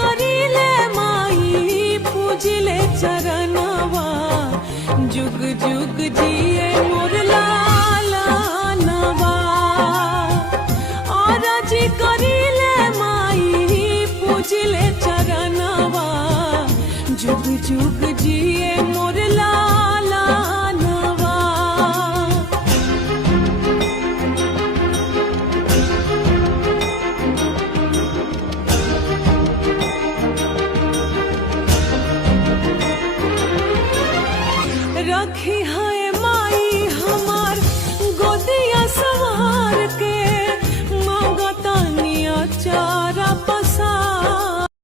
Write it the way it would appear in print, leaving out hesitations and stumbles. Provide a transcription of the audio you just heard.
करीले माई पूजिले चरणवा जुग जुग जिए मोर लाला नवा और जी करीले माई पूजिले चरणवा जुग जुग जिए मोर लाला नवा। रखी